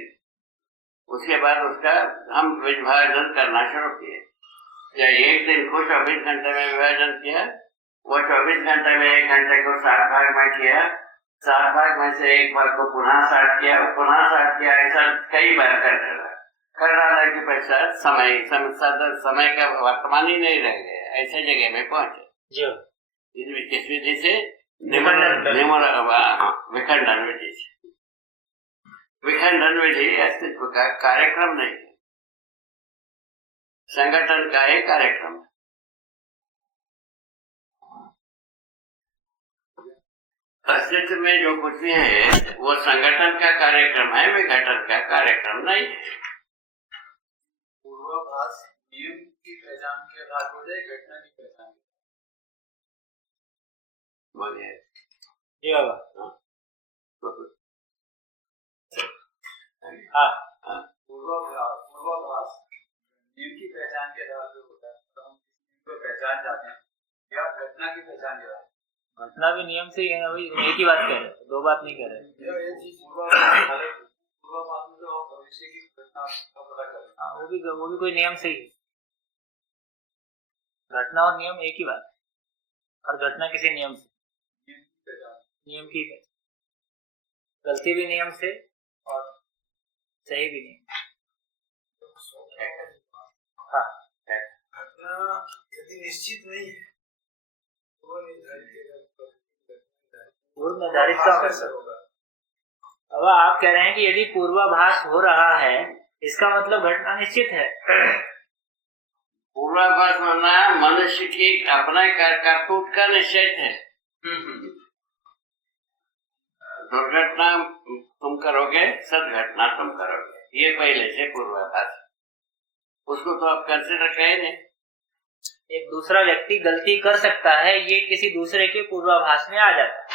उसके बाद उसका हम विभाजन करना शुरू किए। चाहे एक दिन को 24 घंटे में विभाजन किया, वो 24 घंटे में 1 घंटे को 60 भाग में किया, 60 भाग में से 1 भाग को पुनः 60 किया, पुनः 60 किया, ऐसा कई बार कर डालने के पश्चात समय का वर्तमान ही नहीं रह गया, ऐसे जगह में पहुंचे। किस विधि से? विखंडन विधि से। विखंडन विधि अस्तित्व का कार्यक्रम नहीं है, संगठन का एक कार्यक्रम है। अस्तित्व में जो कुछ भी है वो संगठन का कार्यक्रम है, विघटन का कार्यक्रम नहीं है। पूर्वाभास नियम की पहचान के आधार पर है, घटना की पहचान। बोलिए जी बाबा। हाँ, पूर्वाभास नियम की पहचान के आधार पर होता है, तो हम किसी को पहचान जाते हैं या घटना की पहचान के आधार। घटना भी नियम से ही है, अभी एक ही बात कह रहे हैं, दो बात नहीं कह रहे। ये चीज पूर्वाभास में जो भविष्य की घटना का पता करना, वो भी कोई नियम से ही है। घटना और नियम एक ही बात, और घटना किसी नियम से, नियम की गलती भी नियम से और सही भी नहीं। हाँ, घटना यदि निश्चित नहीं है तो पूर्व निर्धारित का होगा। अब आप कह रहे हैं कि यदि पूर्वाभास हो रहा है, इसका मतलब घटना निश्चित है। पूर्वाभास होना मनुष्य की अपने करतूत का निश्चय है। दुर्घटना तुम करोगे, सदघटना तुम करोगे, ये पहले से पूर्वाभास, उसको तो आप कंसिडर करें नहीं। एक दूसरा व्यक्ति गलती कर सकता है, ये किसी दूसरे के पूर्वाभास में आ जाता है,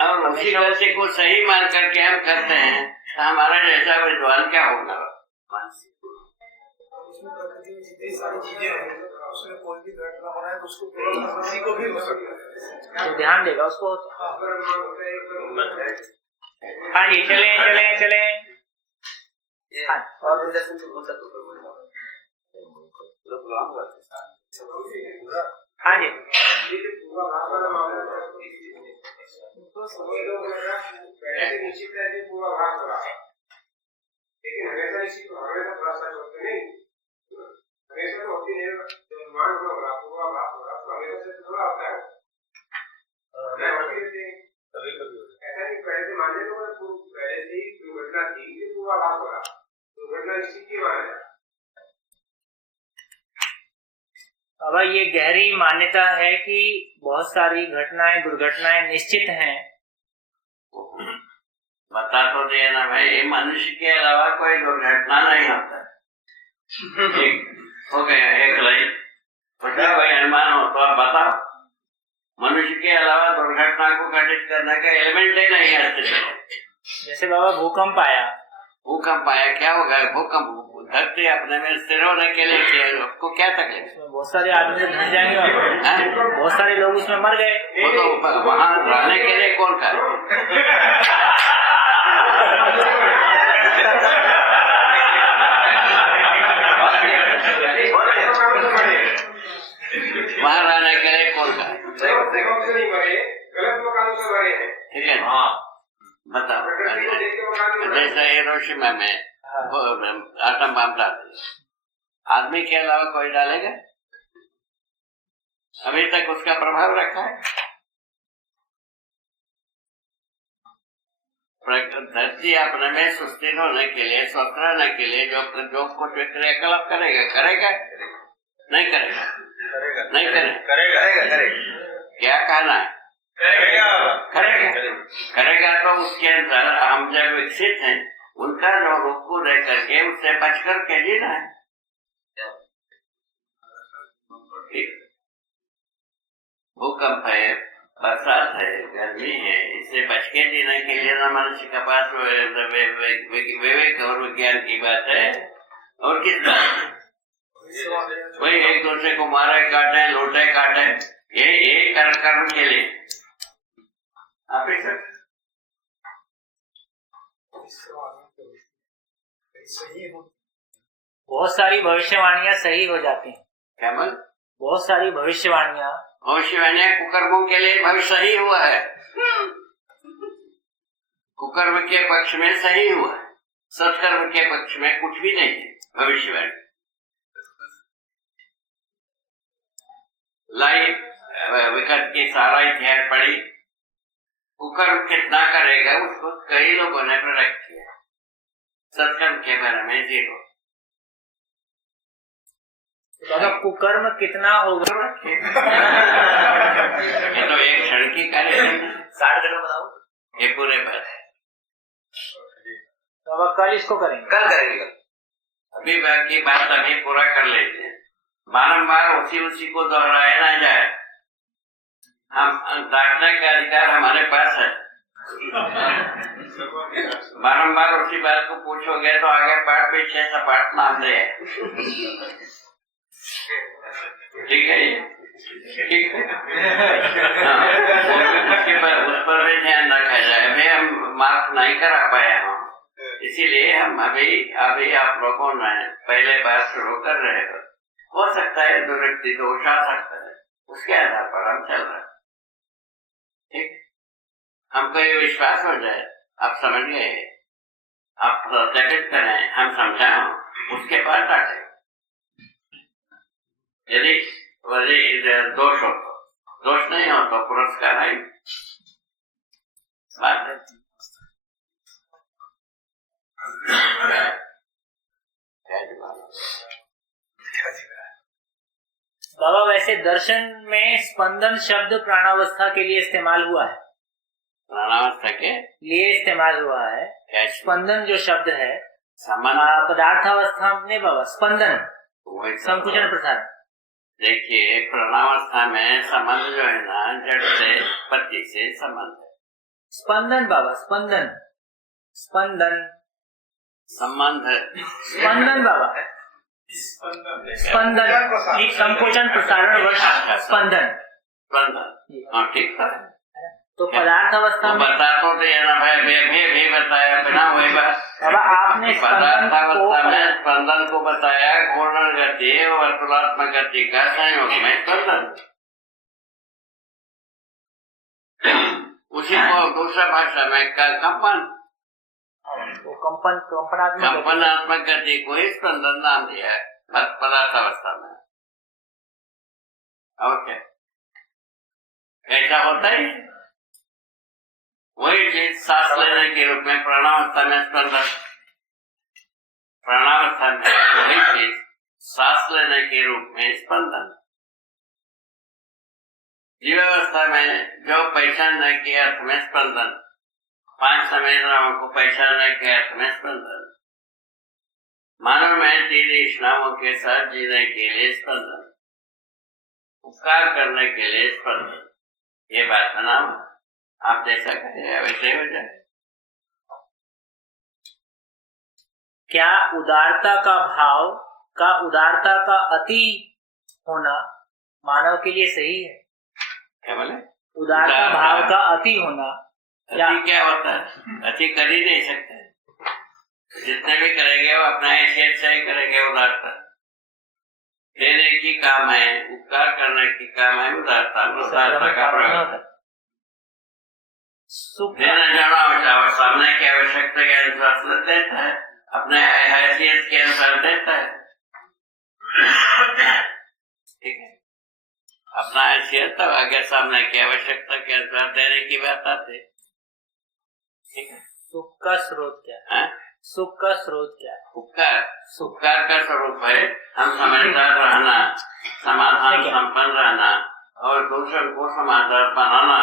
और उसी गलती को सही मान करके हम करते हैं, तो हमारा जैसा विद्वान क्या होगा? उसमें प्रकृति में जितनी सारी चीजें हैं, उसमें कोई भी घटना बनाए तो उसको किसी को भी हो सकता है, तो ध्यान देगा उसको। हाँ जी, चले। हाँ, और हाँ जी, निश्चित है कि पूर्वाभास हो रहा है, लेकिन हमेशा निश्चित हमेशा भरोसा होते नहीं, हमेशा तो होती नहीं। जो अनुमान हो रहा पूर्वाभास हो रहा तो हमेशा से थोड़ा होता है, ऐसा नहीं पहले से मान लेते हो, पहले से ही दुर्घटना थी, पूर्वाभास हो रहा, दुर्घटना निश्चित की माना जाए। अब ये गहरी मान्यता है कि बहुत सारी घटनाएं, दुर्घटनाएं निश्चित हैं। बता तो दिया ना भाई, मनुष्य के अलावा कोई दुर्घटना नहीं होता। एक हो गया, एक लाइन, कोई अनुमान हो तो आप बताओ। मनुष्य के अलावा दुर्घटना को घटित करने का एलिमेंट ही नहीं है। जैसे बाबा भूकंप आया, क्या होगा? भूकंप धरती अपने में स्थिर होने के लिए किया, आपको क्या तकलीफ? उसमें बहुत सारे आदमी धस जाएंगे, बहुत सारे लोग उसमें मर गए, तो वहाँ रहने के लिए कौन कर? वहाँ रहने के लिए कौन कर? ठीक है, बताओ। जैसे हिरोशिमा में आटम बम डालते, आदमी के अलावा कोई डालेगा? अभी तक उसका प्रभाव रखा है। धरती अपने में सुस्थिर होने के लिए, स्वस्थ रहने के लिए जो कुछ क्रियाकलाप करेगा नहीं करेगा। क्या कहना है? करेगा। तो उसके अंदर हम जब विकसित हैं, उनका जो रूप को रह करके उससे बच करके जीना है। भूकंप है, बरसात है, गर्मी है, इससे बच के जीने के लिए ना मनुष्य के पास विवेक और विज्ञान की बात है, और किस बात? वही एक दूसरे को मारे काटे, लूटे काटे, ये कर्म के लिए आप सही हो, बहुत सारी भविष्यवाणियां सही हो जाती हैं। क्या बोल? बहुत सारी भविष्यवाणियां कुकर्मों के लिए भविष्य सही हुआ है, कुकर्म के पक्ष में सही हुआ है, सत्कर्म के पक्ष में कुछ भी नहीं है भविष्यवाणी। लाइफ विकट की सारा इतिहास पढ़ी, कुकर्म कितना करेगा उसको कई लोगों ने प्रोडक्ट किया, सत्कर्म के बारे में जीरो। बाबा कुकर्म कितना होगा? ये तो एक क्षण की कार्यक्रम है, 60 जगह बताओ, ये पूरे बात है। बाबा कल इसको करेंगे, कल करेंगे। अभी बाकी बात अभी पूरा कर लेते हैं, बारंबार उसी को दोहराया ना जाए। हम डांटने का अधिकार हमारे पास है, बारंबार उसी बात को पूछोगे तो आगे पाठ पीछे सपाट नाम दे। ठीक है, ठीक है, उस पर भी ध्यान रखा जाए। अभी हम मार्क नहीं करा पाए हम, इसीलिए हम अभी आप लोगों ने पहले बार शुरू कर रहे हो सकता है दुर्व्यक्ति दोष आ सकता है, उसके आधार पर हम चल रहे हैं। ठीक, हमको ये विश्वास हो जाए, आप समझ गए, आप सत्यापित करें, हम समझाएं, उसके बाद डांटें। यदि दोष हो तो, दोष नहीं हो तो पुरस्कार है। बात है बाबा वैसे दर्शन में स्पंदन शब्द प्राणावस्था के लिए इस्तेमाल हुआ है, प्राणावस्था के लिए इस्तेमाल हुआ है। स्पंदन जो शब्द है पदार्थावस्था में बाबा स्पंदन संकुचन प्रसारण। देखिए प्राणावस्था में संबंध जो है ना, जड़ से पति से संबंध है। स्पंदन बाबा, स्पंदन, स्पंदन, संबंध, स्पंदन बाबा, स्पंदन, एक संकोचन प्रसारण वर्ष स्पंदन, स्पंदन। हाँ ठीक है, तो पदार्थ अवस्था में बता तो देना भाई, भी बताया बिना वही बात। बाबा आपने पदार्थ अवस्था में स्पंदन को बताया, घूर्णन गति और वर्तुलात्मक गति का संयोग में स्पंदन। उसी को दूसरा भाषा में कंपन, वो कंपनात्मक गति को ही स्पंदन नाम दिया है पदार्थ अवस्था में। और क्या ऐसा होता है, वही चीज सांस लेने के रूप में प्राणावस्था में स्पंदन, प्राणावस्था में वही चीज सांस लेने के रूप में स्पंदन, जीवावस्था में जो पहचानने के अर्थ में स्पंदन, 5 संवेदनाओं को पहचानने के अर्थ में स्पंदन, मानव में 3 इच्छाओं के साथ जीने के लिए स्पंदन, उपकार करने के लिए स्पंदन। ये बात का नाम आप जैसा कहें वैसे हो जाए। क्या उदारता का भाव का उदारता का अति होना मानव के लिए सही है? क्या बोले? उदारता भाव का अति होना क्या होता है? अति कर ही नहीं सकते, जितने भी करेंगे वो अपना हैसियत से ही करेंगे। उदारता देने की काम है, उपकार करने की काम है उदारता। उदारता का प्रयोग देना जाना और सामने की आवश्यकता के अनुसार देता है, अपने हैसियत के अनुसार देता है। ठीक है, अपना हैसियत तो आगे सामने की आवश्यकता के अनुसार देने की बात आती है। ठीक है, सुख का स्रोत क्या है? सुख का स्रोत क्या है? उपकार का स्वरूप है हम समझदार रहना, समाधान संपन्न रहना और दूसरों को समाधान बनाना,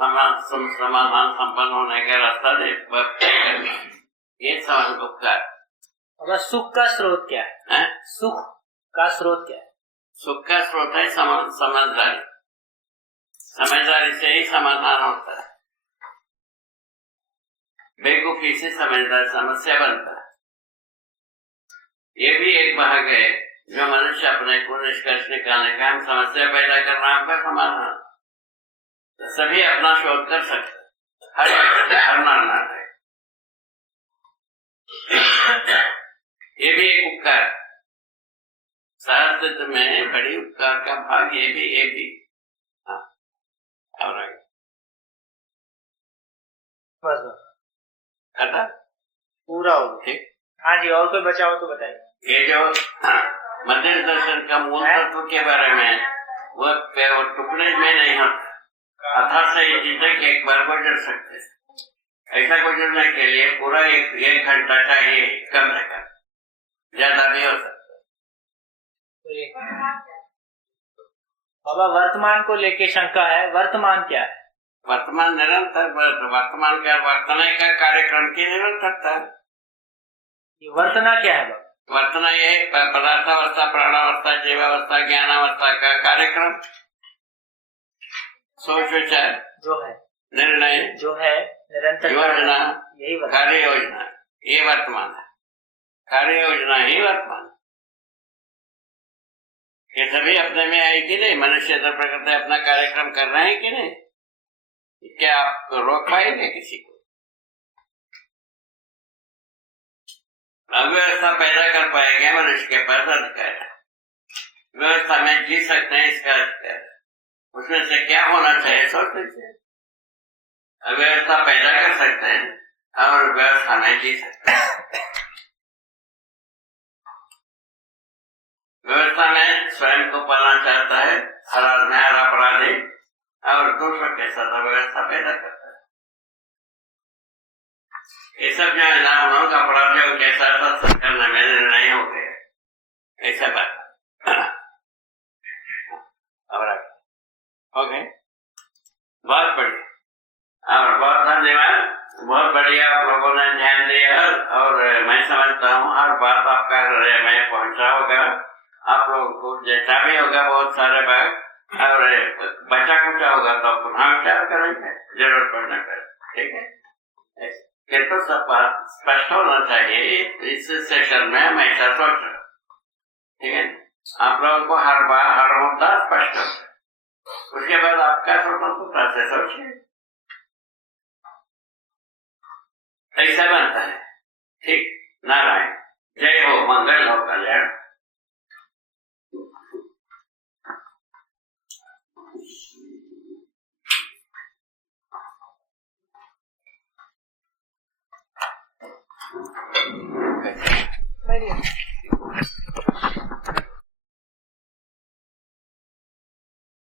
समाधान संपन्न होने का रास्ता दे करना, ये समझ उपकार। अगर सुख का स्रोत क्या है? सुख का स्रोत क्या है? सुख का स्रोत है समझदारी, समझदारी से ही समाधान होता है। बेवकूफी से समझदार समस्या बनता है। ये भी एक भाग है जो मनुष्य अपने को निष्कर्ष निकालने का, हम समस्या पैदा करना आपका समाधान, तो सभी अपना शोध कर सकते, हर नाना है। ये भी एक उपकार, सहस्तित्व में बड़ी उपकार का भाग ये भी हाँ, और आगे बस बस खत्म, पूरा हो गया। ठीक। हाँ जी, और कोई बचा हो तो बताइए। ये जो मंदिर दर्शन का मूल तत्व के बारे में वो टुकड़े में नहीं होता, अर्थात से ये चीजें कि एक बार गुजर सकते हैं। ऐसा गुजरने के लिए पूरा एक घंटा चाहिए कम से कम, ज्यादा भी हो सकता है। बाबा वर्तमान को लेके शंका है, वर्तमान क्या है? वर्तमान निरंतर, वर्तमान का वर्तने का कार्यक्रम की निरंतरता है। ये वर्तना क्या है बाबा? वर्तना ये पदार्थावस्था, प्राणावस्था, जीवावस्था, ज्ञानावस्था का कार्यक्रम, सोच विचार जो है, निर्णय जो है निरंतर योजना, यही कार्य योजना, ये वर्तमान है। कार्य योजना ही वर्तमान है। ये सभी अपने में है कि नहीं? मनुष्य तो प्रकृति अपना कार्यक्रम कर रहे हैं कि नहीं? क्या आप रोक पाएंगे किसी को? अव्यवस्था पैदा कर पाएंगे मनुष्य के पास अधिकार है। व्यवस्था में जी सकते हैं, इसका अधिकार है। उसमें से क्या होना चाहिए सोच लीजिए। अव्यवस्था पैदा कर सकते हैं और व्यवस्था में जी सकते हैं। व्यवस्था में स्वयं को पालना चाहता है, हर आदमी हर अपराधी, और दूसरों के साथ अव्यवस्था पैदा करता है। ये सब जो है ना, हम लोग अपराधियों के साथ करने में निर्णय हो गए, ऐसा बात। ओके, बहुत बढ़िया और बहुत धन्यवाद, बहुत बढ़िया आप लोगों ने ध्यान दिया और मैं समझता हूँ हर बात आपका हृदय में पहुंचा होगा। आप लोगों को जैसा भी होगा बहुत सारे बात और बचा कुचा होगा तो पुनः विचार करेंगे जरूरत पड़ने पर, ठीक है? फिर तो सब बात स्पष्ट होना चाहिए। इस सेशन में मैं ऐसा सोच रहा हूँ, ठीक है? आप लोगों को हर बार हर मुद्दा स्पष्ट होता है, उसके बाद आपका स्वतंत्रता से सोचिए, ऐसा बनता है, ठीक? नारायण, जय हो, मंगल हो, कल्याण। Brilliant.